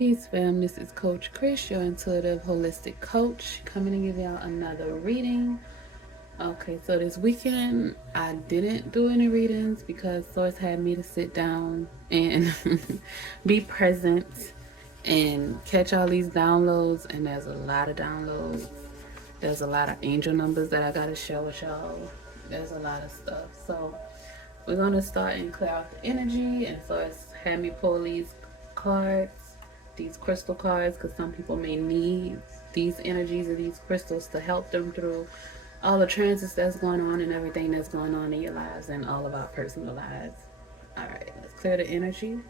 Peace, fam. This is Coach Chris, your intuitive holistic coach, coming to give y'all another reading. Okay, so this weekend I didn't do any readings because Source had me to sit down and be present and catch all these downloads. And there's a lot of downloads. There's a lot of angel numbers that I gotta share with y'all. There's a lot of stuff. So we're gonna start and clear out the energy. And Source had me pull these cards, these crystal cards, because some people may need these energies of these crystals to help them through all the transits that's going on and everything that's going on in your lives and all of our personal lives. All right, let's clear the energy.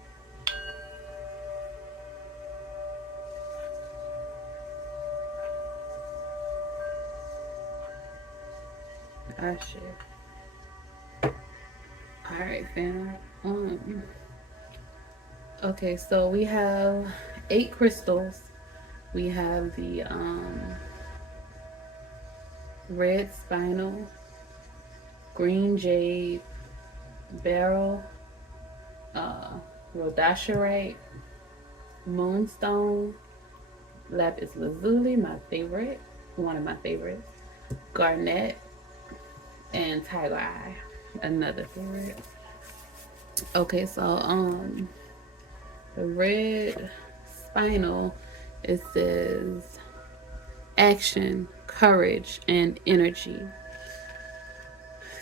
Rasher. All right, fam. Okay, so we have 8 crystals. We have the red spinal, green jade, beryl, rhodochrosite, moonstone, lapis lazuli, my favorite, one of my favorites, garnet, and tiger eye, another favorite. Okay, so the red spinal, it says action, courage, and energy.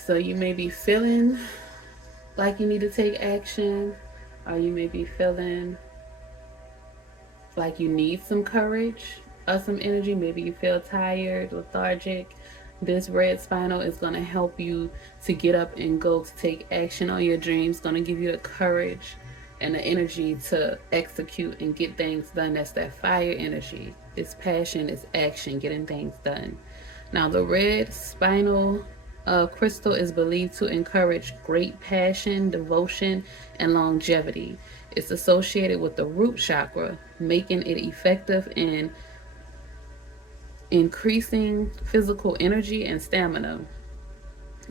So you may be feeling like you need to take action, or you may be feeling like you need some courage or some energy. Maybe you feel tired, lethargic. This red spinal is going to help you to get up and go to take action on your dreams, going to give you the courage and the energy to execute and get things done. That's that fire energy. It's passion, it's action, getting things done. Now, the red spinal crystal is believed to encourage great passion, devotion, and longevity. It's associated with the root chakra, making it effective in increasing physical energy and stamina.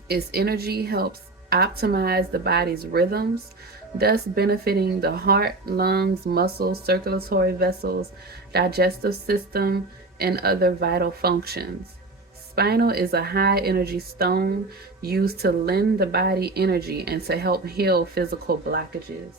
Its energy helps optimize the body's rhythms, thus benefiting the heart, lungs, muscles, circulatory vessels, digestive system, and other vital functions. Spinal is a high energy stone used to lend the body energy and to help heal physical blockages.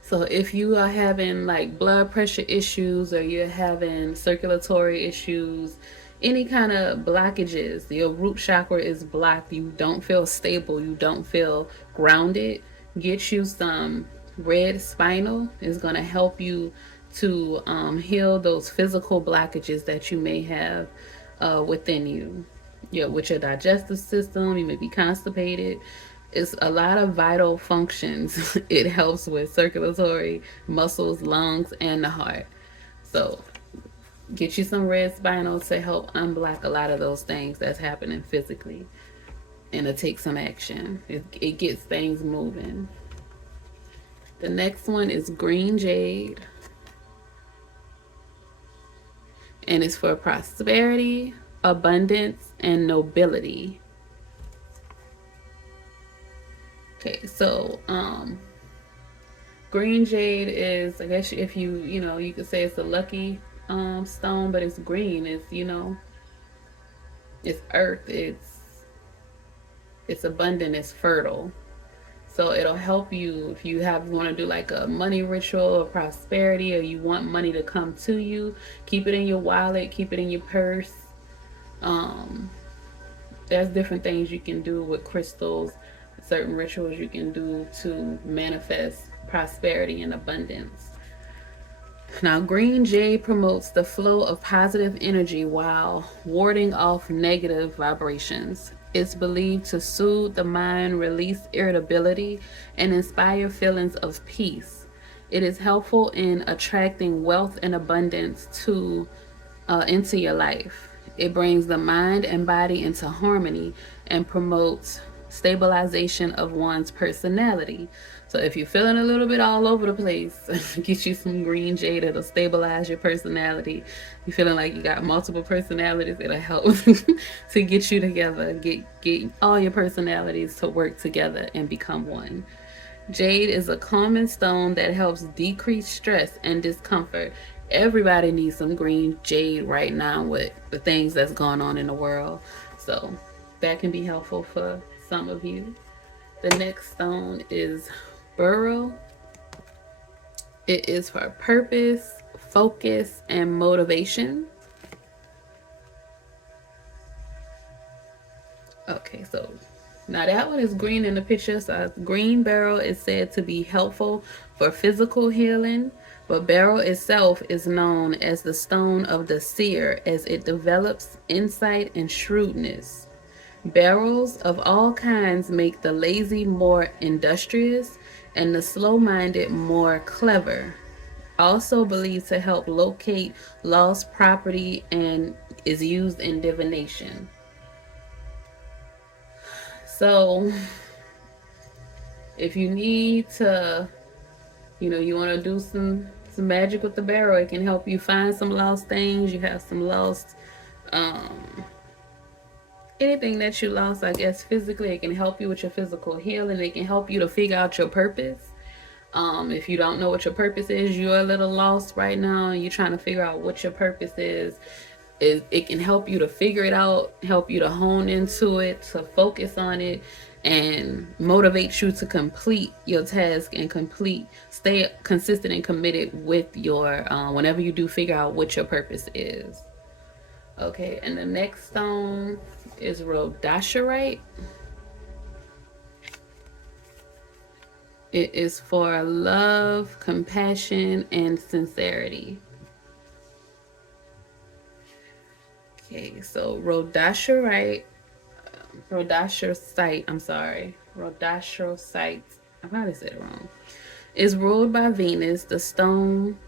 So if you are having like blood pressure issues, or you're having circulatory issues, any kind of blockages, your root chakra is blocked, you don't feel stable, you don't feel grounded, get you some red spinal. Is going to help you to heal those physical blockages that you may have within you. Yeah, with your digestive system, you may be constipated. It's a lot of vital functions. It helps with circulatory, muscles, lungs, and the heart. So get you some red spinal to help unblock a lot of those things that's happening physically, and to take some action. It gets things moving. The next one is green jade, and it's for prosperity, abundance, and nobility. Okay, so green jade is, I guess, if you could say it's a lucky stone, but it's green. It's it's earth. It's abundant. It's fertile. So it'll help you if you want to do like a money ritual or prosperity, or you want money to come to you. Keep it in your wallet. Keep it in your purse. There's different things you can do with crystals, certain rituals you can do to manifest prosperity and abundance. Now, green jade promotes the flow of positive energy while warding off negative vibrations. It's believed to soothe the mind, release irritability, and inspire feelings of peace. It is helpful in attracting wealth and abundance into your life. It brings the mind and body into harmony and promotes stabilization of one's personality. So if you're feeling a little bit all over the place, get you some green jade. It'll stabilize your personality. You're feeling like you got multiple personalities, it'll help to get you together, get all your personalities to work together and become one. Jade is a calming stone that helps decrease stress and discomfort. Everybody needs some green jade right now with the things that's going on in the world. So that can be helpful for some of you. The next stone is Burrow. It is for purpose, focus, and motivation. Okay, so now that one is green in the picture. So green beryl is said to be helpful for physical healing, but beryl itself is known as the stone of the seer as it develops insight and shrewdness. Beryls of all kinds make the lazy more industrious and the slow minded more clever. Also believed to help locate lost property and is used in divination. So, if you need to, you want to do some magic with the beryl, it can help you find some lost things. You have some lost, um, anything that you lost, I guess, physically. It can help you with your physical healing. It can help you to figure out your purpose. If you don't know what your purpose is, you're a little lost right now, and you're trying to figure out what your purpose is. It can help you to figure it out, help you to hone into it, to focus on it, and motivate you to complete your task and stay consistent and committed with your, whenever you do figure out what your purpose is. Okay, and the next stone is rhodochrosite. It is for love, compassion, and sincerity. Okay, so rhodochrosite, I probably said it wrong, is ruled by Venus. The stone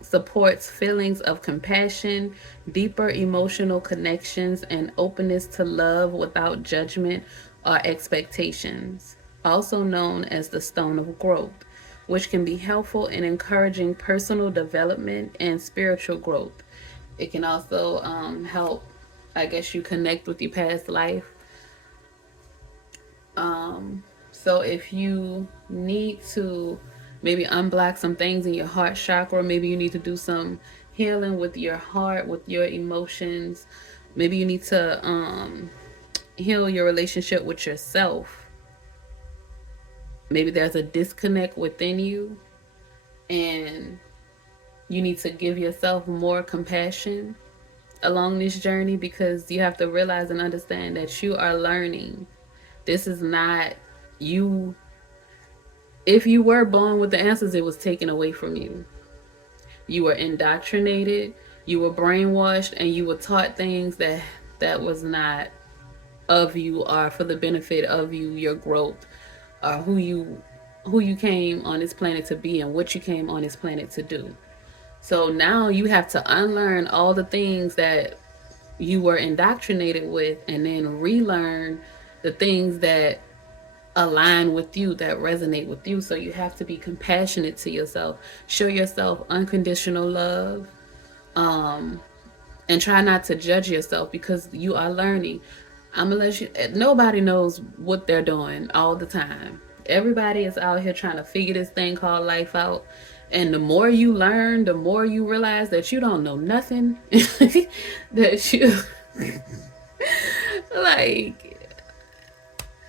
supports feelings of compassion, deeper emotional connections, and openness to love without judgment or expectations. Also known as the stone of growth, which can be helpful in encouraging personal development and spiritual growth. It can also help, I guess, you connect with your past life. So if you need to maybe unblock some things in your heart chakra, maybe you need to do some healing with your heart, with your emotions. Maybe you need to heal your relationship with yourself. Maybe there's a disconnect within you, and you need to give yourself more compassion along this journey, because you have to realize and understand that you are learning. This is not you. If you were born with the answers, it was taken away from you. You were indoctrinated, you were brainwashed, and you were taught things that was not of you or for the benefit of you, your growth, or who you came on this planet to be and what you came on this planet to do. So now you have to unlearn all the things that you were indoctrinated with, and then relearn the things that align with you, that resonate with you. So you have to be compassionate to yourself, show yourself unconditional love, and try not to judge yourself, because you are learning. I'm gonna let you, nobody knows what they're doing all the time. Everybody is out here trying to figure this thing called life out. And the more you learn, the more you realize that you don't know nothing. That you like,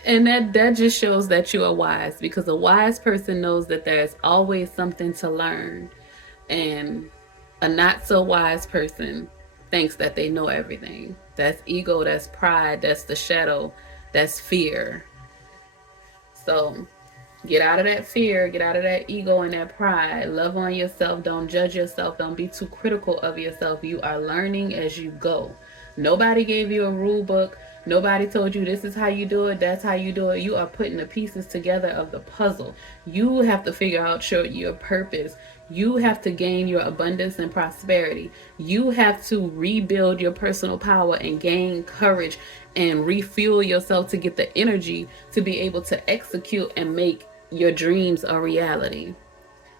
and that just shows that you are wise, because a wise person knows that there's always something to learn. And a not so wise person thinks that they know everything. That's ego, that's pride, that's the shadow, that's fear. So get out of that fear, get out of that ego and that pride. Love on yourself. Don't judge yourself. Don't be too critical of yourself. You are learning as you go. Nobody gave you a rule book. Nobody told you this is how you do it, that's how you do it. You are putting the pieces together of the puzzle. You have to figure out your purpose. You have to gain your abundance and prosperity. You have to rebuild your personal power and gain courage and refuel yourself to get the energy to be able to execute and make your dreams a reality.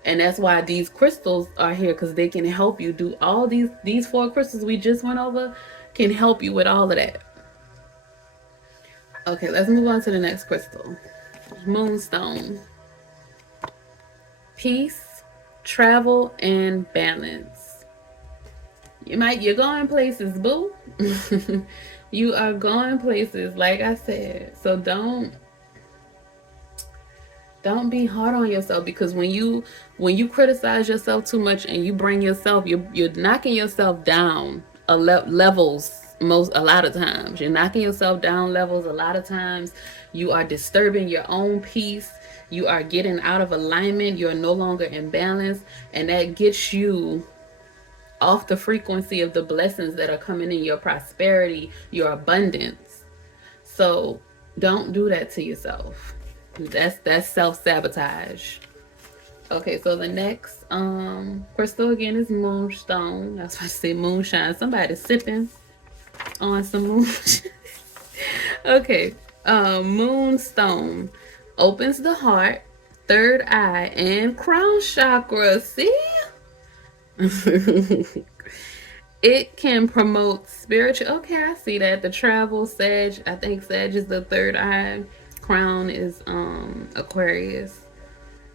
And that's why these crystals are here, because they can help you do all these 4 crystals we just went over can help you with all of that. Okay, let's move on to the next crystal. Moonstone. peace, travel, and balance. You're going places, boo. You are going places, like I said. So don't be hard on yourself, because when you criticize yourself too much and you bring yourself, you're knocking yourself down levels. A lot of times you're knocking yourself down levels. A lot of times you are disturbing your own peace. You are getting out of alignment. You're no longer in balance, and that gets you off the frequency of the blessings that are coming in, your prosperity, your abundance. So don't do that to yourself. That's self-sabotage. Okay, so the next crystal again is Moonstone. I was about to say moonshine. Somebody's sipping on some moonshine. Okay. Moonstone opens the heart, third eye, and crown chakra. See? It can promote spiritual. Okay, I see that. The travel, Sag. I think Sag is the third eye. Crown is Aquarius,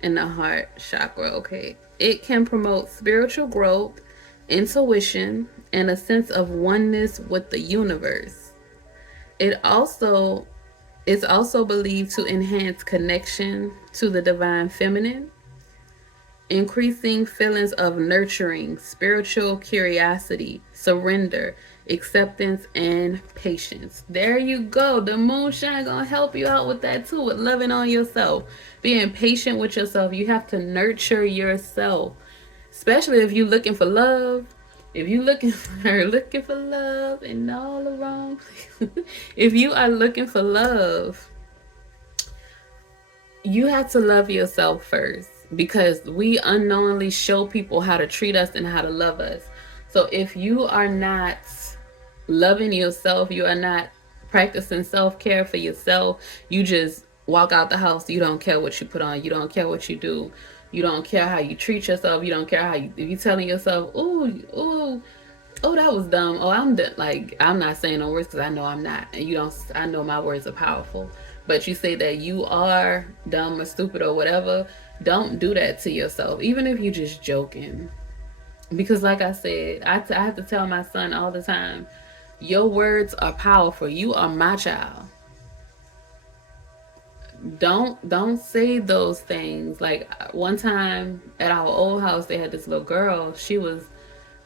and the heart chakra. Okay. It can promote spiritual growth, intuition, and a sense of oneness with the universe. It also is also believed to enhance connection to the divine feminine, increasing feelings of nurturing, spiritual curiosity, surrender, acceptance, and patience. There you go. The moonshine gonna help you out with that too, with loving on yourself, being patient with yourself. You have to nurture yourself, especially if you're looking for love. If you looking for love in all the wrong places, if you are looking for love, you have to love yourself first, because we unknowingly show people how to treat us and how to love us. So if you are not loving yourself, you are not practicing self-care for yourself, you just walk out the house, you don't care what you put on, you don't care what you do, you don't care how you treat yourself, you don't care how you, if you telling yourself, oh, that was dumb. Oh, I'm not saying no words because I know I'm not. And you don't, I know my words are powerful. But you say that you are dumb or stupid or whatever. Don't do that to yourself, even if you're just joking. Because like I said, I have to tell my son all the time, your words are powerful. You are my child. Don't say those things. Like one time at our old house, they had this little girl.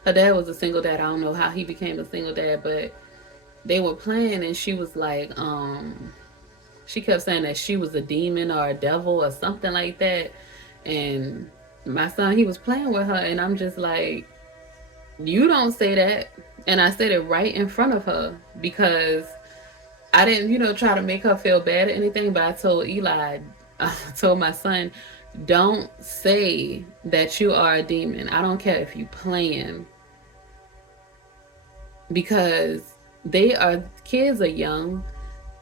Her dad was a single dad. I don't know how he became a single dad, but they were playing and she was like, she kept saying that she was a demon or a devil or something like that. And my son, he was playing with her, and I'm just like, you don't say that. And I said it right in front of her, because I didn't, try to make her feel bad or anything, but I told Eli, I told my son, don't say that you are a demon. I don't care if you playing, because kids are young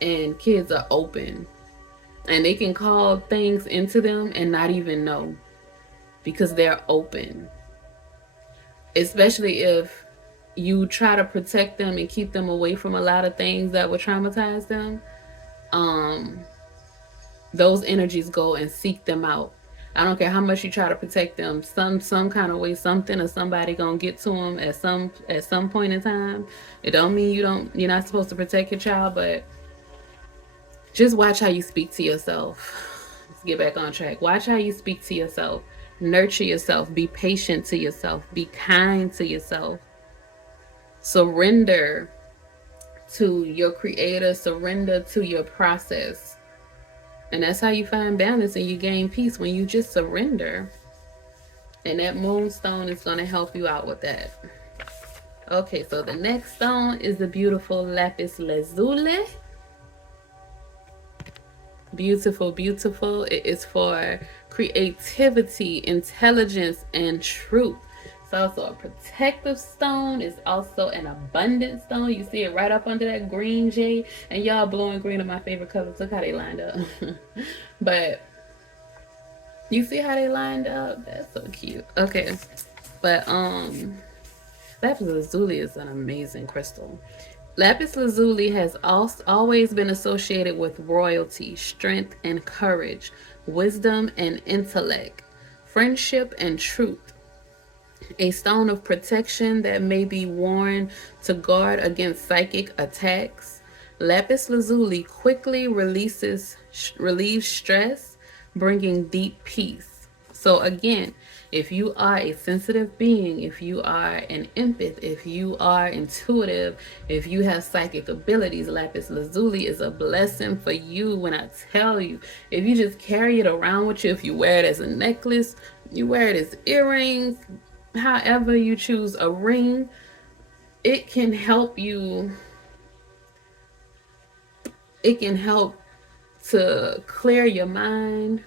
and kids are open, and they can call things into them and not even know, because they're open. Especially if you try to protect them and keep them away from a lot of things that would traumatize them, those energies go and seek them out. I don't care how much you try to protect them. Some kind of way, something or somebody gonna get to them at some point in time. It don't mean you're not supposed to protect your child, but just watch how you speak to yourself. Let's get back on track. Watch how you speak to yourself. Nurture yourself. Be patient to yourself. Be kind to yourself. Surrender to your creator. Surrender to your process. And that's how you find balance and you gain peace, when you just surrender. And that moonstone is going to help you out with that. Okay, so the next stone is the beautiful lapis lazuli. Beautiful, beautiful. It is for creativity, intelligence, and truth. It's also a protective stone. It's also an abundant stone. You see it right up under that green jade. And y'all, blue and green are my favorite colors. Look how they lined up. But you see how they lined up? That's so cute. Okay. But lapis lazuli is an amazing crystal. Lapis lazuli has always been associated with royalty, strength and courage, wisdom and intellect, friendship and truth. A stone of protection that may be worn to guard against psychic attacks. Lapis lazuli quickly relieves stress, bringing deep peace. So again, if you are a sensitive being, if you are an empath, if you are intuitive, if you have psychic abilities, lapis lazuli is a blessing for you. When I tell you, if you just carry it around with you, if you wear it as a necklace, you wear it as earrings, however you choose, a ring, it can help you. It can help to clear your mind,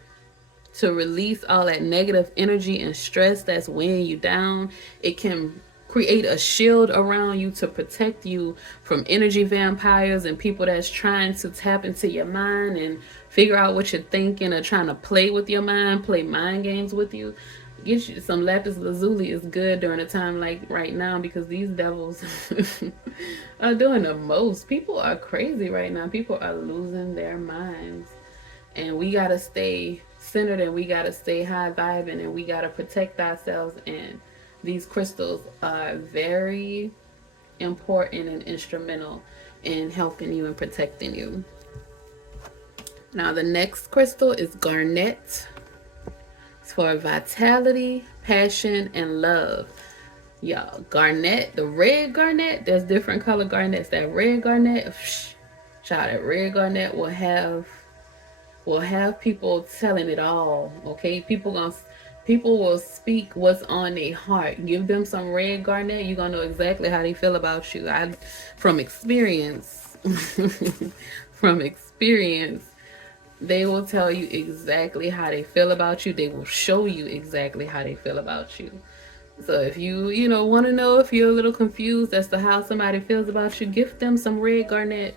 to release all that negative energy and stress that's weighing you down. It can create a shield around you to protect you from energy vampires and people that's trying to tap into your mind and figure out what you're thinking, or trying to play with your mind, play mind games with you. Get you some lapis lazuli is good during a time like right now, because these devils are doing the most. People are crazy right now. People are losing their minds, and we gotta stay centered, and we gotta stay high vibing, and we gotta protect ourselves. And these crystals are very important and instrumental in helping you and protecting you. Now the next crystal is garnet. It's for vitality, passion, and love. Y'all, garnet, the red garnet, there's different color garnets. That red garnet, child, that red garnet will have people telling it all. Okay, people will speak what's on their heart. Give them some red garnet, you're gonna know exactly how they feel about you. I from experience from experience, they will tell you exactly how they feel about you. They will show you exactly how they feel about you. So if you want to know, if you're a little confused as to how somebody feels about you, give them some red garnet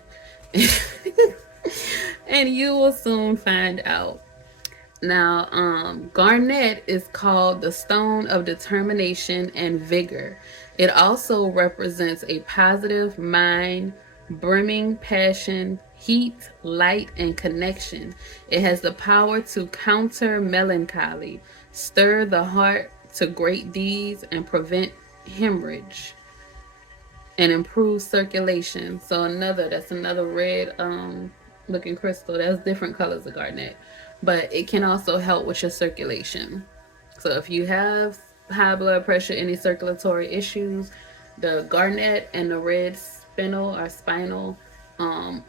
and you will soon find out. Now, garnet is called the stone of determination and vigor. It also represents a positive mind, brimming passion, heat, light, and connection. It has the power to counter melancholy, stir the heart to great deeds, and prevent hemorrhage and improve circulation. So that's another red looking crystal. That's different colors of garnet, but it can also help with your circulation. So if you have high blood pressure, any circulatory issues, the garnet and the red spinal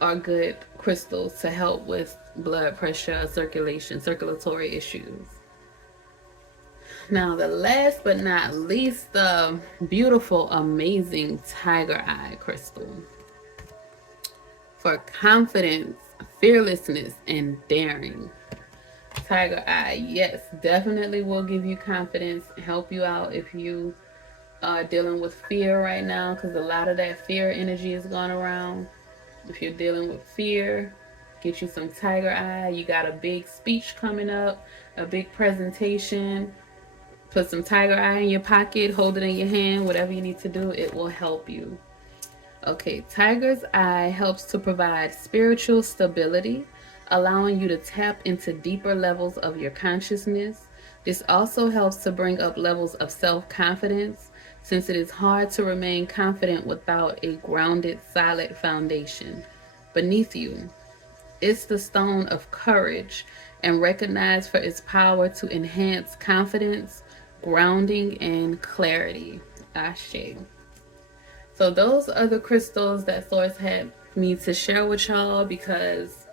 are good crystals to help with blood pressure, circulation, circulatory issues. Now, the last but not least, the beautiful, amazing tiger eye crystal for confidence, fearlessness, and daring. Tiger eye, yes, definitely will give you confidence, help you out if you are dealing with fear right now, because a lot of that fear energy is going around. If you're dealing with fear, get you some tiger eye. You got a big speech coming up, a big presentation. Put some tiger eye in your pocket, hold it in your hand, whatever you need to do, it will help you. Okay, tiger's eye helps to provide spiritual stability, allowing you to tap into deeper levels of your consciousness. This also helps to bring up levels of self-confidence, since it is hard to remain confident without a grounded, solid foundation beneath you. It's the stone of courage and recognized for its power to enhance confidence, grounding, and clarity. Ashe. So those are the crystals that Source had me to share with y'all, because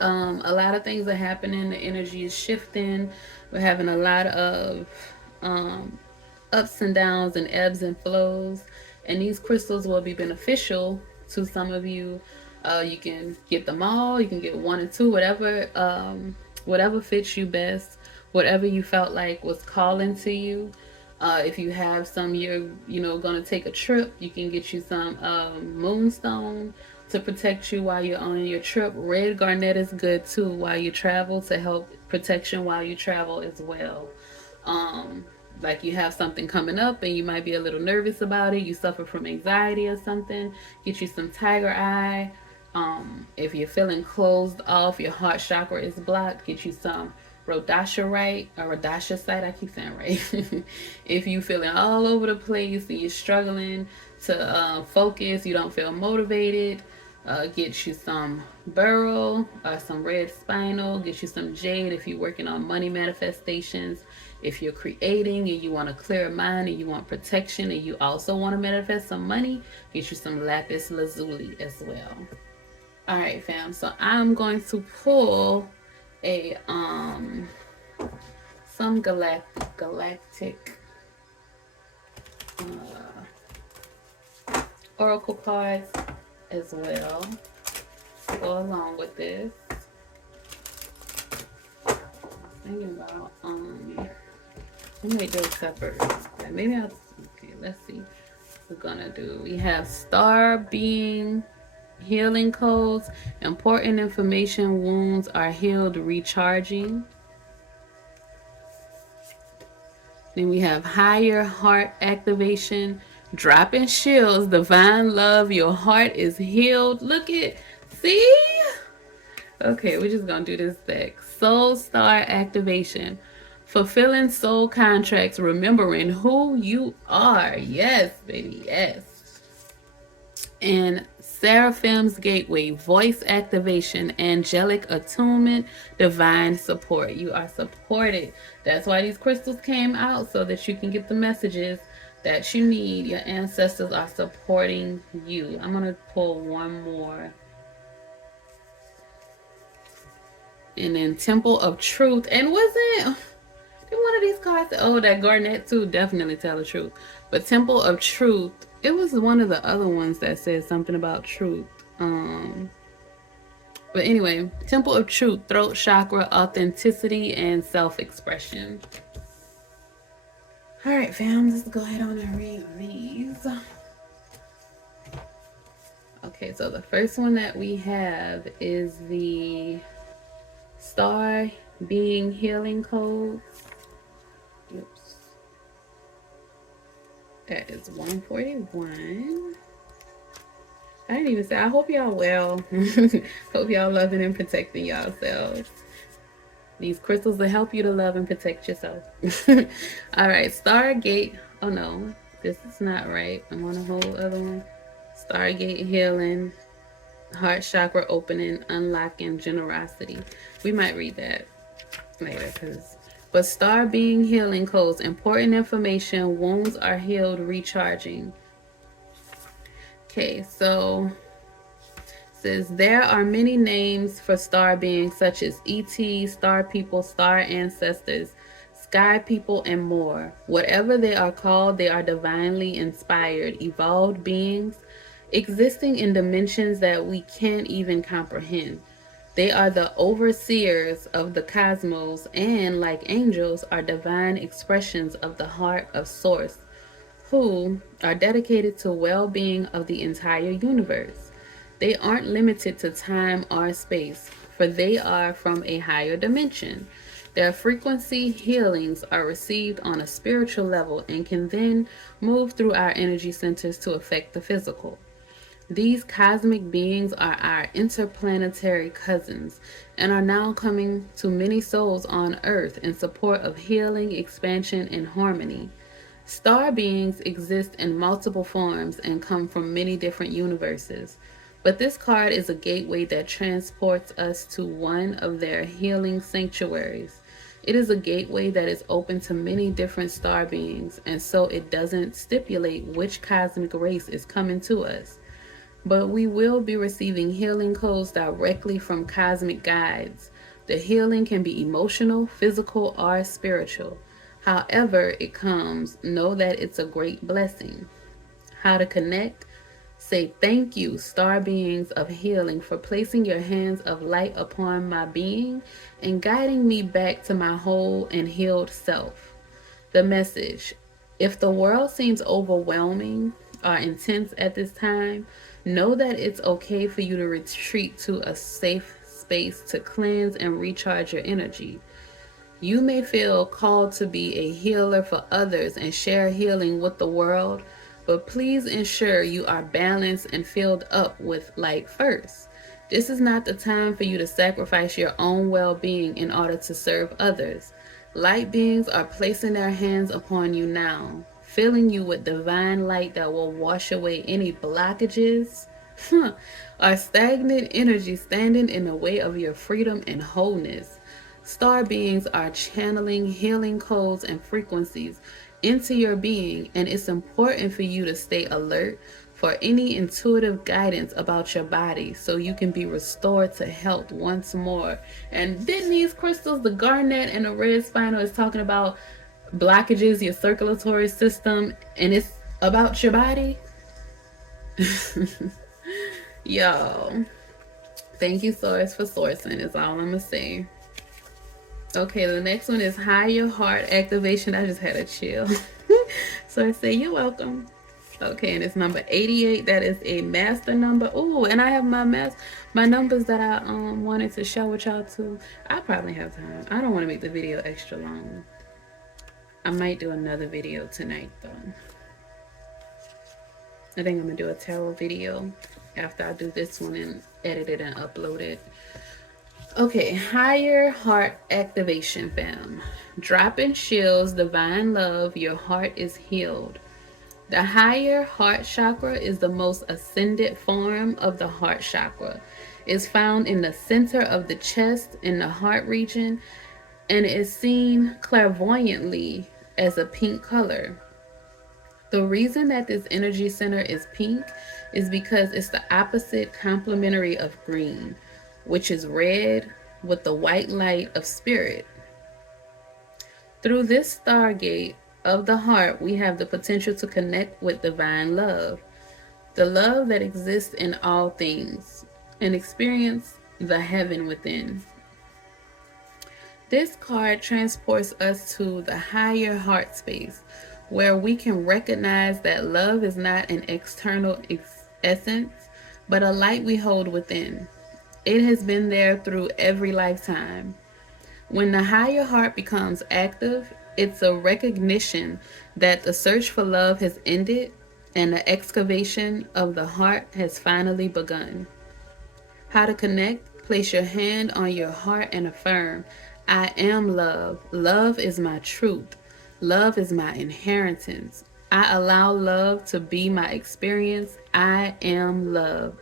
a lot of things are happening. The energy is shifting. We're having a lot of ups and downs and ebbs and flows, and these crystals will be beneficial to some of you. You can get them all. You can get one or two, whatever fits you best, whatever you felt like was calling to you. If you have some, you're gonna take a trip, you can get you some Moonstone to protect you while you're on your trip. Red garnet is good too while you travel, to help protection while you travel as well. Like you have something coming up and you might be a little nervous about it, you suffer from anxiety or something, get you some tiger eye. If you're feeling closed off, your heart chakra is blocked, get you some rhodochrosite or rhodochrosite, I keep saying right. If you feeling all over the place and you're struggling to focus, you don't feel motivated, get you some burl or some red spinal, get you some jade if you're working on money manifestations. If you're creating and you want a clear mind and you want protection and you also want to manifest some money, get you some lapis lazuli as well. All right, fam. So I'm going to pull a some galactic oracle cards as well to go along with this. Thinking about I might do it separate. Maybe I'll okay, let's see what we're gonna do. We have star being healing codes, important information, wounds are healed, recharging. Then we have higher heart activation, dropping shields, divine love, your heart is healed. Look at, see? Okay, we're just gonna do this deck. Soul star activation, fulfilling soul contracts, remembering who you are. Yes, baby, yes. And Seraphim's Gateway, voice activation, angelic attunement, divine support. You are supported. That's why these crystals came out, so that you can get the messages that you need. Your ancestors are supporting you. I'm going to pull one more. And then Temple of Truth. And wasn't one of these cards? Oh, that Garnet too. Definitely tell the truth. But Temple of Truth. It was one of the other ones that said something about truth. But anyway, Temple of Truth, throat chakra, authenticity, and self-expression. All right, fam. Let's go ahead on and read these. Okay, so the first one that we have is the Star Being Healing Codes. Oops. That is 141. I didn't even say, I hope y'all well. Hope y'all loving and protecting yourselves. These crystals will help you to love and protect yourself. All right, Stargate. Oh no, this is not right. I'm on a whole other one. Stargate healing, heart chakra opening, unlocking generosity. We might read that later, but Star Being Healing codes, important information, wounds are healed, recharging. Okay, so says there are many names for star beings such as ET, star people, star ancestors, sky people, and more. Whatever they are called, they are divinely inspired, evolved beings existing in dimensions that we can't even comprehend. They are the overseers of the cosmos and, like angels, are divine expressions of the heart of Source, who are dedicated to well-being of the entire universe. They aren't limited to time or space, for they are from a higher dimension. Their frequency healings are received on a spiritual level and can then move through our energy centers to affect the physical. These cosmic beings are our interplanetary cousins and are now coming to many souls on Earth in support of healing, expansion, and harmony. Star beings exist in multiple forms and come from many different universes, but this card is a gateway that transports us to one of their healing sanctuaries. It is a gateway that is open to many different star beings, and so it doesn't stipulate which cosmic race is coming to us. But we will be receiving healing codes directly from cosmic guides. The healing can be emotional, physical, or spiritual. However it comes, know that it's a great blessing. How to connect? Say thank you, star beings of healing, for placing your hands of light upon my being and guiding me back to my whole and healed self. The message: if the world seems overwhelming or intense at this time, know that it's okay for you to retreat to a safe space to cleanse and recharge your energy. You may feel called to be a healer for others and share healing with the world, but please ensure you are balanced and filled up with light first. This is not the time for you to sacrifice your own well being in order to serve others. Light beings are placing their hands upon you now, filling you with divine light that will wash away any blockages or stagnant energy standing in the way of your freedom and wholeness. Star beings are channeling healing codes and frequencies into your being, and it's important for you to stay alert for any intuitive guidance about your body so you can be restored to health once more. And then these crystals, the garnet and the red spinal, is talking about blockages, your circulatory system, and it's about your body. Yo, thank you, Source, for sourcing, is all I'm gonna say. Okay, the next one is higher heart activation. I just had a chill. So I say, you're welcome. Okay, and it's number 88. That is a master number. Oh, and I have my numbers that I wanted to share with y'all too. I probably have time. I don't want to make the video extra long. I might do another video tonight though. I think I'm gonna do a tarot video after I do this one and edit it and upload it. Okay, higher heart activation, fam. Dropping shields, divine love, your heart is healed. The higher heart chakra is the most ascended form of the heart chakra. It's found in the center of the chest in the heart region and is seen clairvoyantly as a pink color. The reason that this energy center is pink is because it's the opposite complementary of green, which is red with the white light of spirit. Through this Stargate of the heart, we have the potential to connect with divine love, the love that exists in all things, and experience the heaven within. This card transports us to the higher heart space, where we can recognize that love is not an external essence, but a light we hold within. It has been there through every lifetime. When the higher heart becomes active, it's a recognition that the search for love has ended and the excavation of the heart has finally begun. How to connect? Place your hand on your heart and affirm, I am love. Love is my truth. Love is my inheritance. I allow love to be my experience. I am love.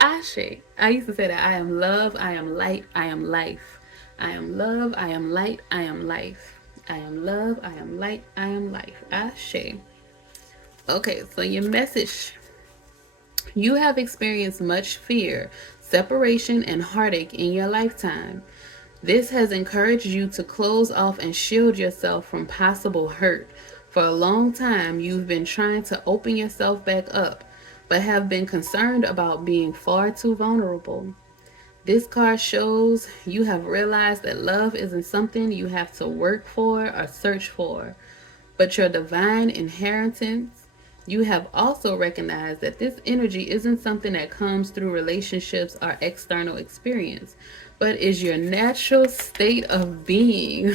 Ashe. I used to say that I am love, I am light, I am life. I am love, I am light, I am life. I am love, I am light, I am life. Ashe. Okay, so your message. You have experienced much fear, separation, and heartache in your lifetime. This has encouraged you to close off and shield yourself from possible hurt. For a long time, you've been trying to open yourself back up, but have been concerned about being far too vulnerable. This card shows you have realized that love isn't something you have to work for or search for, but your divine inheritance. You have also recognized that this energy isn't something that comes through relationships or external experience, but is your natural state of being.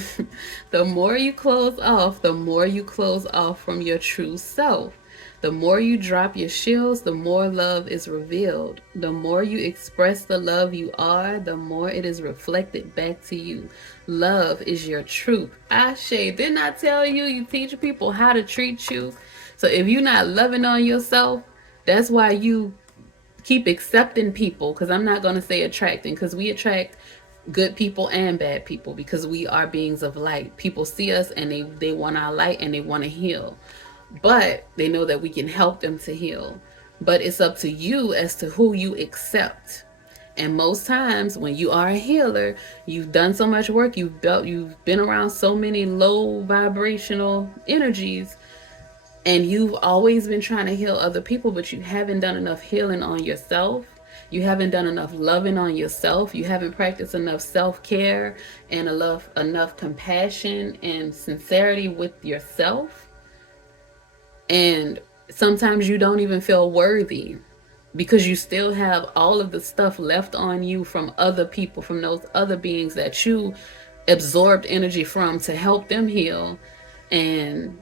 The more you close off, the more you close off from your true self. The more you drop your shields, the more love is revealed. The more you express the love you are, the more it is reflected back to you. Love is your truth. Ashe, didn't I tell you, you teach people how to treat you? So if you're not loving on yourself, that's why you keep accepting people, because I'm not going to say attracting, because we attract good people and bad people because we are beings of light. People see us and they want our light and they want to heal, but they know that we can help them to heal. But it's up to you as to who you accept. And most times when you are a healer, you've done so much work, you've been around so many low vibrational energies, and you've always been trying to heal other people, but you haven't done enough healing on yourself. You haven't done enough loving on yourself. You haven't practiced enough self-care and enough compassion and sincerity with yourself. And sometimes you don't even feel worthy because you still have all of the stuff left on you from other people, from those other beings that you absorbed energy from to help them heal. And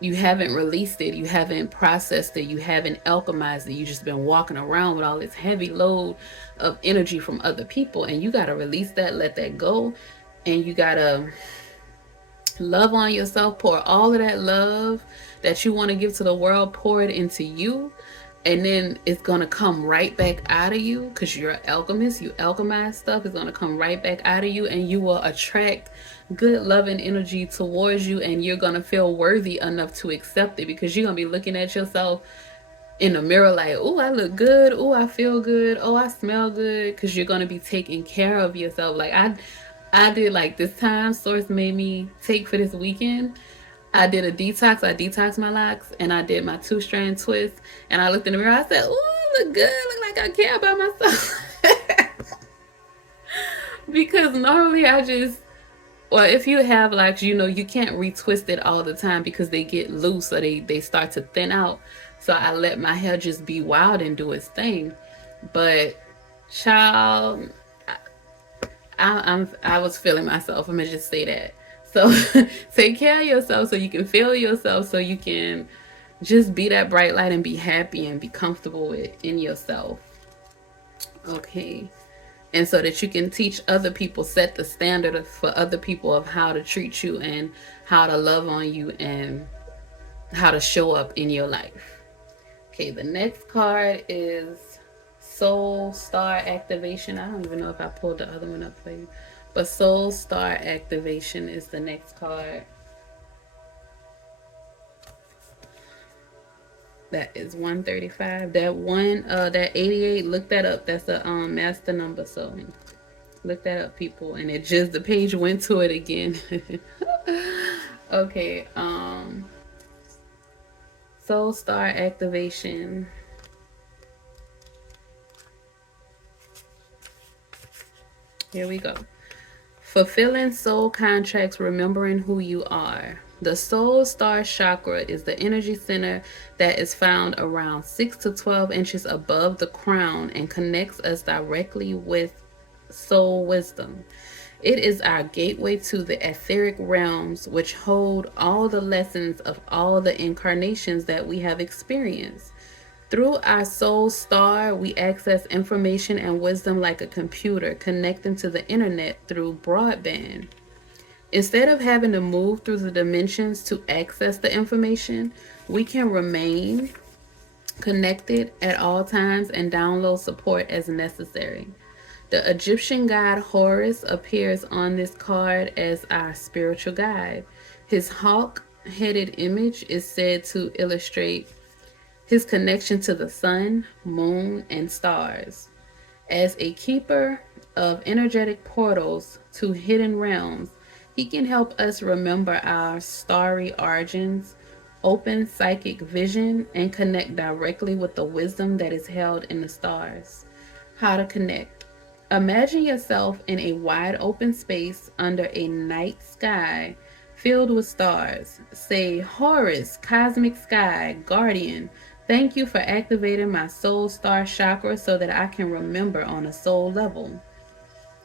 you haven't released it, you haven't processed it, you haven't alchemized it. You just been walking around with all this heavy load of energy from other people, and you got to release that, let that go, and you got to love on yourself, pour all of that love that you want to give to the world, pour it into you, and then it's going to come right back out of you because you're an alchemist. You alchemize stuff, it's going to come right back out of you, and you will attract good loving energy towards you, and you're going to feel worthy enough to accept it because you're going to be looking at yourself in the mirror like, oh, I look good, oh, I feel good, oh, I smell good, because you're going to be taking care of yourself. Like I did, like, this time Source made me take for this weekend. I did a detox. I detoxed my locks, and I did my 2-strand twist. And I looked in the mirror. I said, "Ooh, I look good. Look like I care about myself." Because normally I just, well, if you have locks, you can't retwist it all the time because they get loose or they start to thin out. So I let my hair just be wild and do its thing. But, child, I was feeling myself. I'm gonna just say that. So take care of yourself so you can feel yourself, so you can just be that bright light and be happy and be comfortable in yourself. Okay. And so that you can teach other people, set the standard for other people of how to treat you and how to love on you and how to show up in your life. Okay, the next card is Soul Star Activation. I don't even know if I pulled the other one up for you. But Soul Star Activation is the next card. That is 135. That 88, look that up. That's a master number. So look that up, people. And the page went to it again. Okay, Soul Star Activation. Here we go. Fulfilling soul contracts, remembering who you are. The soul star chakra is the energy center that is found around 6 to 12 inches above the crown and connects us directly with soul wisdom. It is our gateway to the etheric realms, which hold all the lessons of all the incarnations that we have experienced. Through our soul star, we access information and wisdom like a computer, connecting to the internet through broadband. Instead of having to move through the dimensions to access the information, we can remain connected at all times and download support as necessary. The Egyptian god Horus appears on this card as our spiritual guide. His hawk-headed image is said to illustrate his connection to the sun, moon, and stars. As a keeper of energetic portals to hidden realms, he can help us remember our starry origins, open psychic vision, and connect directly with the wisdom that is held in the stars. How to connect. Imagine yourself in a wide open space under a night sky filled with stars. Say, Horus, cosmic sky, guardian, thank you for activating my soul star chakra so that I can remember on a soul level.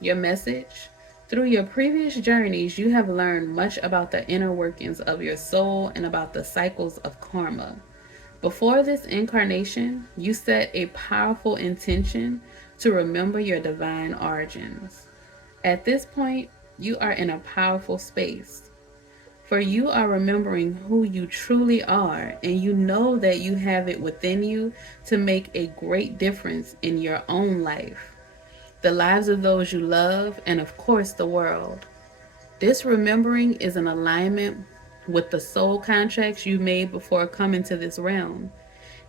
Your message? Through your previous journeys, you have learned much about the inner workings of your soul and about the cycles of karma. Before this incarnation, you set a powerful intention to remember your divine origins. At this point, you are in a powerful space, for you are remembering who you truly are, and you know that you have it within you to make a great difference in your own life, the lives of those you love, and of course the world. This remembering is in alignment with the soul contracts you made before coming to this realm.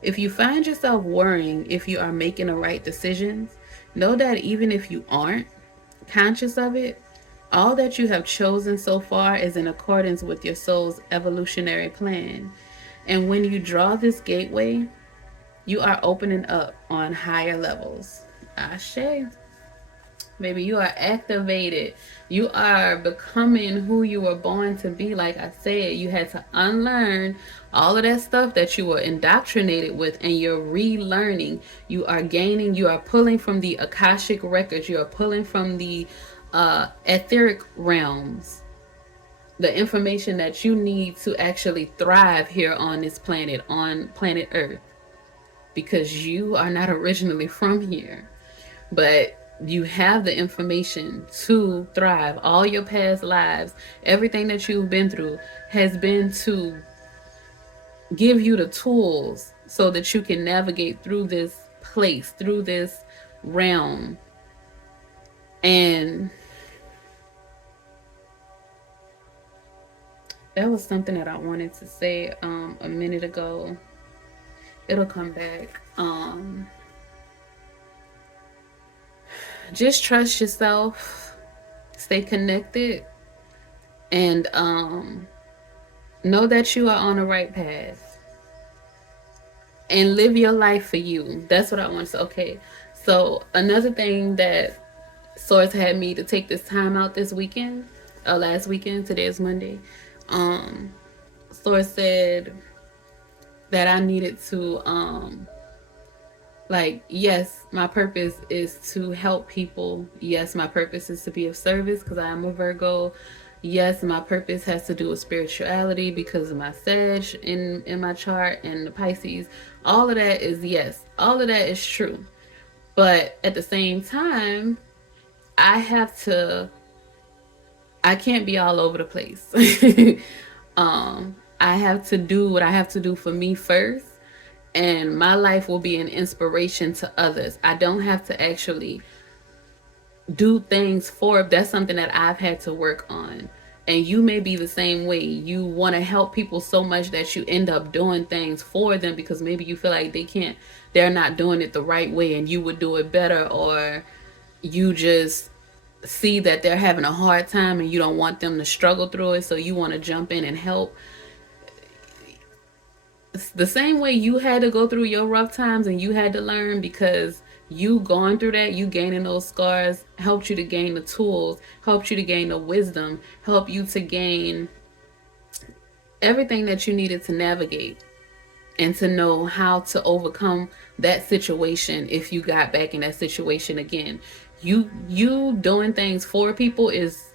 If you find yourself worrying if you are making the right decisions, know that even if you aren't conscious of it, all that you have chosen so far is in accordance with your soul's evolutionary plan. And when you draw this gateway, you are opening up on higher levels. Ashe. Baby, you are activated. You are becoming who you were born to be. Like I said, you had to unlearn all of that stuff that you were indoctrinated with, and you're relearning. You are gaining, you are pulling from the Akashic records. You are pulling from the etheric realms. the information that you need to actually thrive here on this planet, on planet Earth, because you are not originally from here, but you have the information to thrive. All your past lives, everything that you've been through has been to give you the tools so that you can navigate through this place, through this realm. And that was something that I wanted to say a minute ago. It'll come back. Just trust yourself, stay connected, and know that you are on the right path. And live your life for you. That's what I want to say. Okay. So another thing that Source had me to take this time out this weekend, last weekend, today is Monday. Source said that I needed to like, yes, my purpose is to help people. Yes, my purpose is to be of service because I am a Virgo. Yes, my purpose has to do with spirituality because of my Sag in my chart and the Pisces. All of that is yes. All of that is true. But at the same time, I can't be all over the place. I have to do what I have to do for me first, and my life will be an inspiration to others. I don't have to actually do things for. That's something that I've had to work on. And you may be the same way. You want to help people so much that you end up doing things for them because maybe you feel like they're not doing it the right way and you would do it better, or you just see that they're having a hard time and you don't want them to struggle through it, so you want to jump in and help. The same way you had to go through your rough times and you had to learn, because you going through that, you gaining those scars helped you to gain the tools, helped you to gain the wisdom, helped you to gain everything that you needed to navigate and to know how to overcome that situation if you got back in that situation again. You doing things for people is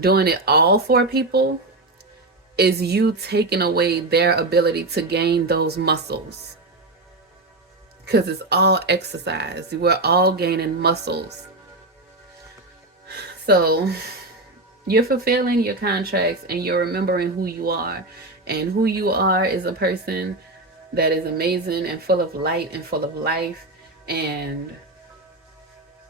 doing it all for people, is you taking away their ability to gain those muscles, because it's all exercise. We're all gaining muscles. So you're fulfilling your contracts and you're remembering who you are, and who you are is a person that is amazing and full of light and full of life, and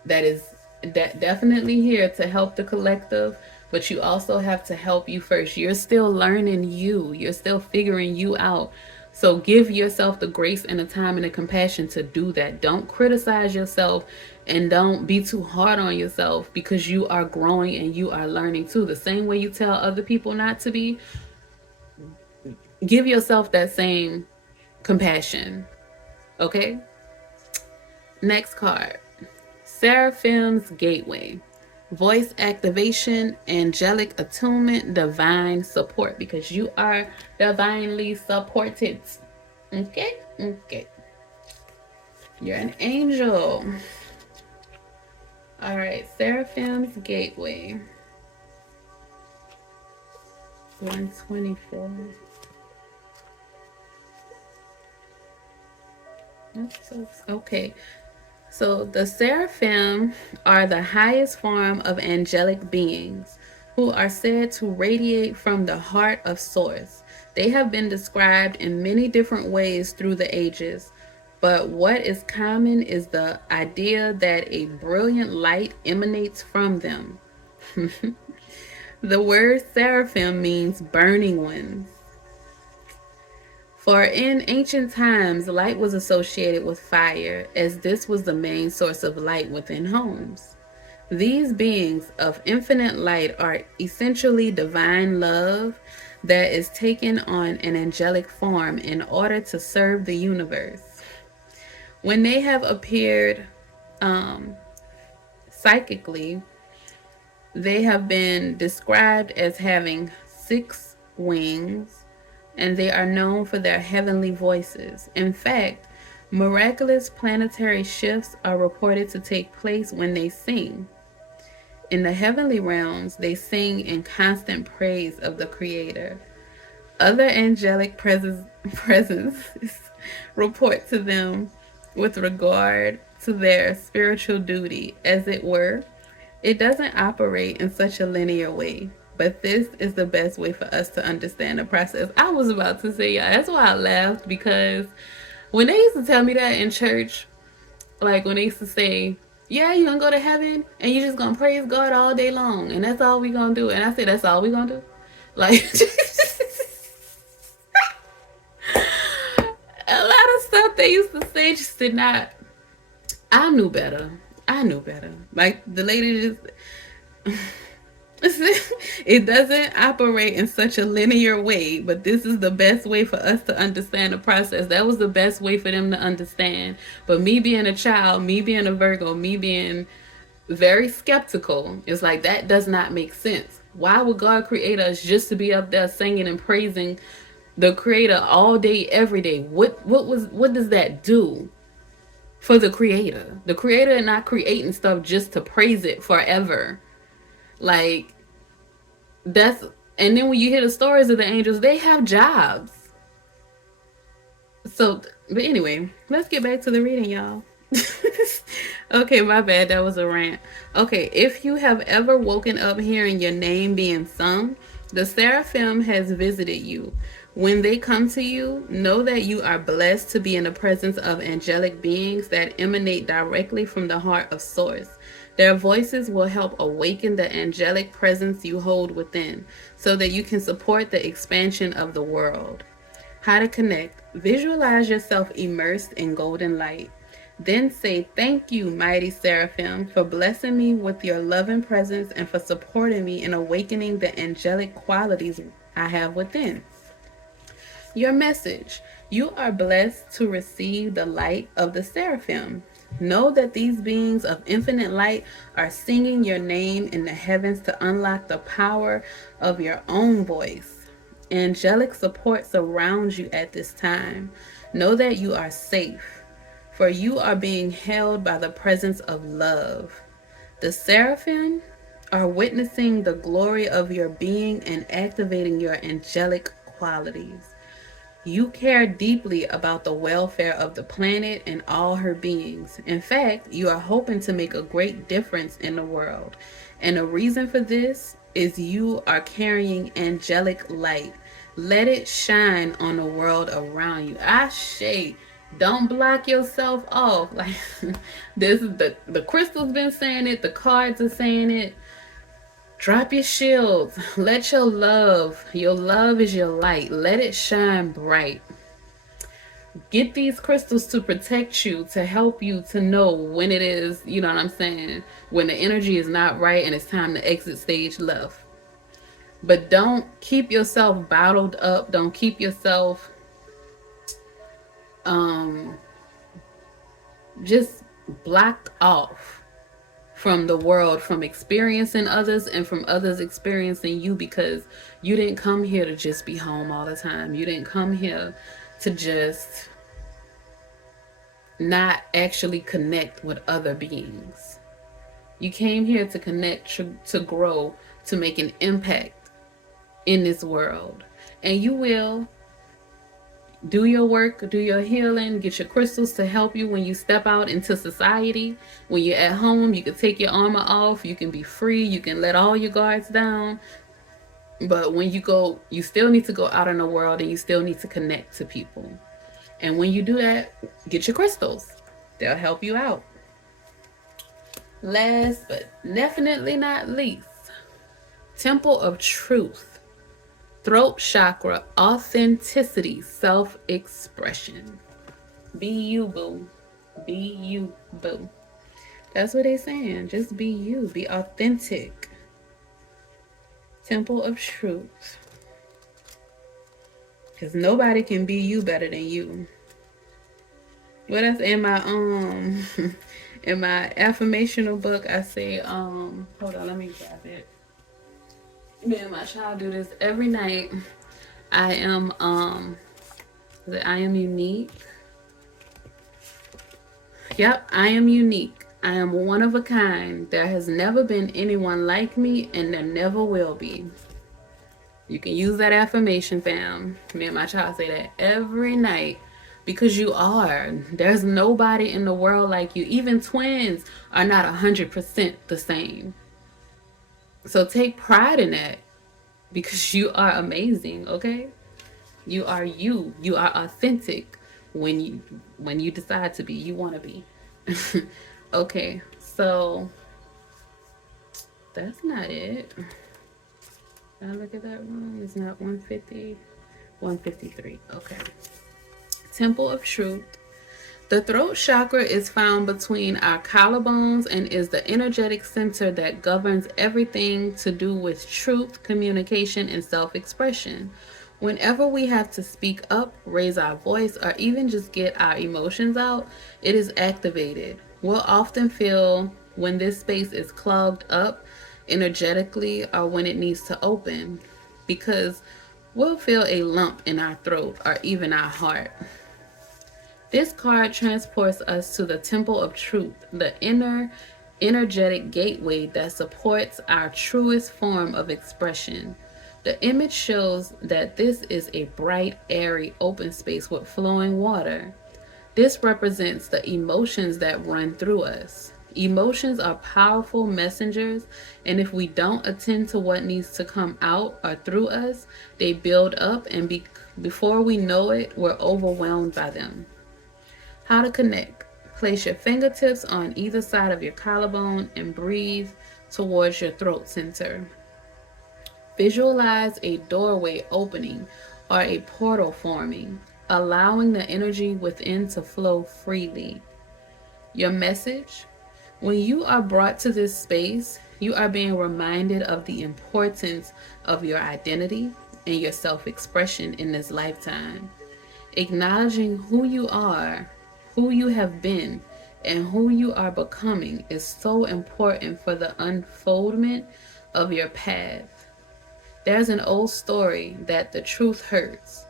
that is definitely here to help the collective, but you also have to help you first. You're still learning you. You're still figuring you out. So give yourself the grace and the time and the compassion to do that. Don't criticize yourself and don't be too hard on yourself, because you are growing and you are learning too. The same way you tell other people not to be, give yourself that same compassion. Okay? Next card. Seraphim's Gateway. Voice activation, angelic attunement, divine support, because you are divinely supported. Okay? Okay. You're an angel. All right, Seraphim's Gateway. 124. Okay. So the seraphim are the highest form of angelic beings who are said to radiate from the heart of Source. They have been described in many different ways through the ages, but what is common is the idea that a brilliant light emanates from them. The word seraphim means burning ones. For in ancient times, light was associated with fire, as this was the main source of light within homes. These beings of infinite light are essentially divine love that is taken on an angelic form in order to serve the universe. When they have appeared psychically, they have been described as having 6 wings, and they are known for their heavenly voices. In fact, miraculous planetary shifts are reported to take place when they sing. In the heavenly realms, they sing in constant praise of the Creator. Other angelic presences report to them with regard to their spiritual duty, as it were. It doesn't operate in such a linear way, but this is the best way for us to understand the process. I was about to say, yeah, that's why I laughed, because when they used to tell me that in church, like when they used to say, yeah, you're gonna go to heaven and you're just gonna praise God all day long, and that's all we gonna do. And I said, that's all we gonna do? Like, a lot of stuff they used to say just did not. I knew better. I knew better. Like the lady just. It doesn't operate in such a linear way, but this is the best way for us to understand the process. That was the best way for them to understand. But me being a child, me being a Virgo, me being very skeptical, it's like that does not make sense. Why would God create us just to be up there singing and praising the Creator all day, every day? What does that do for the Creator? The Creator not creating stuff just to praise it forever. Like, that's, and then when you hear the stories of the angels, they have jobs. So, but anyway, let's get back to the reading, y'all. Okay, my bad. That was a rant. Okay, if you have ever woken up hearing your name being sung, the seraphim has visited you. When they come to you, know that you are blessed to be in the presence of angelic beings that emanate directly from the heart of Source. Their voices will help awaken the angelic presence you hold within so that you can support the expansion of the world. How to connect. Visualize yourself immersed in golden light. Then say, thank you, mighty seraphim, for blessing me with your loving presence and for supporting me in awakening the angelic qualities I have within. Your message. You are blessed to receive the light of the seraphim. Know that these beings of infinite light are singing your name in the heavens to unlock the power of your own voice. Angelic support surrounds you at this time. Know that you are safe, for you are being held by the presence of love. The seraphim are witnessing the glory of your being and activating your angelic qualities. You care deeply about the welfare of the planet and all her beings. In fact, you are hoping to make a great difference in the world. And the reason for this is you are carrying angelic light. Let it shine on the world around you. Ashe. Don't block yourself off. Like this is the crystal's been saying it, the cards are saying it. Drop your shields. Let your love is your light. Let it shine bright. Get these crystals to protect you, to help you to know when it is, you know what I'm saying, when the energy is not right and it's time to exit stage left. But don't keep yourself bottled up. Don't keep yourself just blocked off from the world, from experiencing others and from others experiencing you, because you didn't come here to just be home all the time. You didn't come here to just not actually connect with other beings. You came here to connect, to grow, to make an impact in this world. And you will. Do your work, do your healing, get your crystals to help you when you step out into society. When you're at home, you can take your armor off, you can be free, you can let all your guards down. But when you go, you still need to go out in the world and you still need to connect to people. And when you do that, get your crystals. They'll help you out. Last but definitely not least, Temple of Truth. Throat chakra, authenticity, self-expression. Be you, boo. Be you, boo. That's what they're saying. Just be you. Be authentic. Temple of Truth. Because nobody can be you better than you. What else in my in my affirmational book, I say, hold on, let me grab it. Me and my child do this every night. I am unique. Yep, I am unique. I am one of a kind. There has never been anyone like me, and there never will be. You can use that affirmation, fam. Me and my child say that every night because you are. There's nobody in the world like you. Even twins are not 100% the same. So take pride in that because you are amazing, okay? You are you. You are authentic when you decide to be. You want to be. Okay. So that's not it. I look at that wrong. It's not 150. 153. Okay. Temple of Truth. The throat chakra is found between our collarbones and is the energetic center that governs everything to do with truth, communication, and self expression. Whenever we have to speak up, raise our voice, or even just get our emotions out, it is activated. We'll often feel when this space is clogged up energetically or when it needs to open because we'll feel a lump in our throat or even our heart. This card transports us to the Temple of Truth, the inner energetic gateway that supports our truest form of expression. The image shows that this is a bright, airy, open space with flowing water. This represents the emotions that run through us. Emotions are powerful messengers, and if we don't attend to what needs to come out or through us, they build up, and before we know it, we're overwhelmed by them. How to connect. Place your fingertips on either side of your collarbone and breathe towards your throat center. Visualize a doorway opening or a portal forming, allowing the energy within to flow freely. Your message. When you are brought to this space, you are being reminded of the importance of your identity and your self expression in this lifetime. Acknowledging who you are, who you have been, and who you are becoming is so important for the unfoldment of your path. There's an old story that the truth hurts.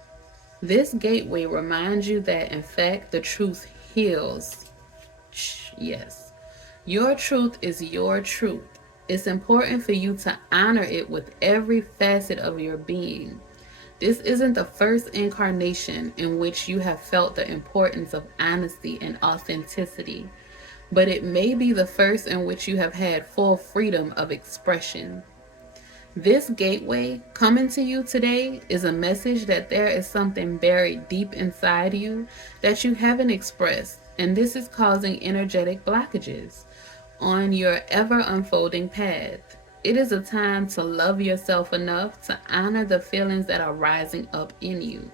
This gateway reminds you that, in fact, the truth heals. Yes. Your truth is your truth. It's important for you to honor it with every facet of your being. This isn't the first incarnation in which you have felt the importance of honesty and authenticity, but it may be the first in which you have had full freedom of expression. This gateway coming to you today is a message that there is something buried deep inside you that you haven't expressed, and this is causing energetic blockages on your ever unfolding path. It is a time to love yourself enough to honor the feelings that are rising up in you,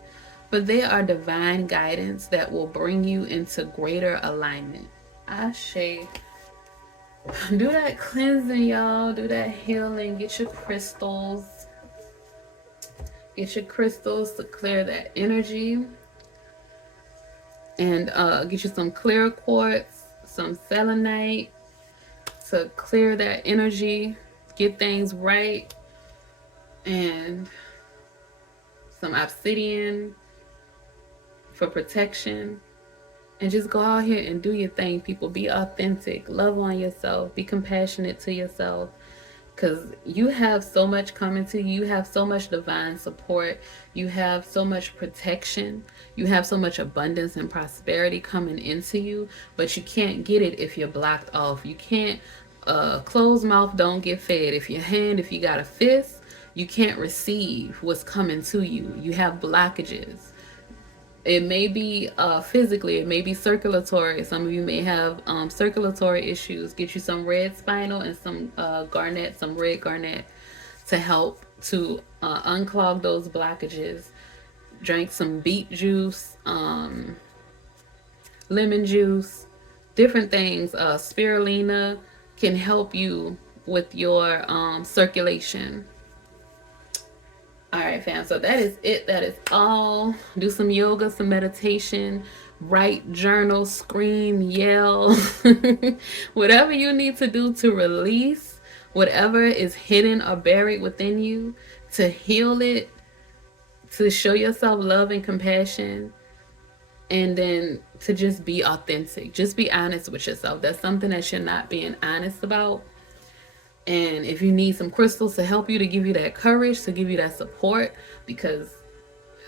but they are divine guidance that will bring you into greater alignment. Ashe. Do that cleansing, y'all. Do that healing. Get your crystals. Get your crystals to clear that energy. And get you some clear quartz, some selenite to clear that energy, get things right, and some obsidian for protection. And just go out here and do your thing, people. Be authentic. Love on yourself. Be compassionate to yourself. Because you have so much coming to you. You have so much divine support. You have so much protection. You have so much abundance and prosperity coming into you. But you can't get it if you're blocked off. You can't, closed mouth don't get fed. If you got a fist, you can't receive what's coming to you. You have blockages. It may be physically, it may be circulatory. Some of you may have circulatory issues. Get you some red spinal and some garnet, some red garnet to help to unclog those blockages. Drink some beet juice, lemon juice, different things. Spirulina can help you with your circulation. All right, fam. So that is it. That is all. Do some yoga, some meditation, write, journal, scream, yell, whatever you need to do to release whatever is hidden or buried within you, to heal it, to show yourself love and compassion. And then to just be authentic, just be honest with yourself. That's something that you're not being honest about. And if you need some crystals to help you, to give you that courage, to give you that support, because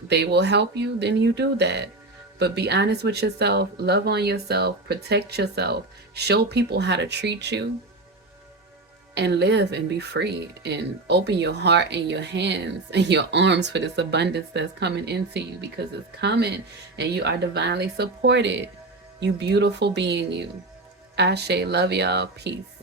they will help you, then you do that. But be honest with yourself, love on yourself, protect yourself, show people how to treat you, and live and be free, and open your heart and your hands and your arms for this abundance that's coming into you, because it's coming and you are divinely supported. You beautiful being, you. Ashe, love y'all, peace.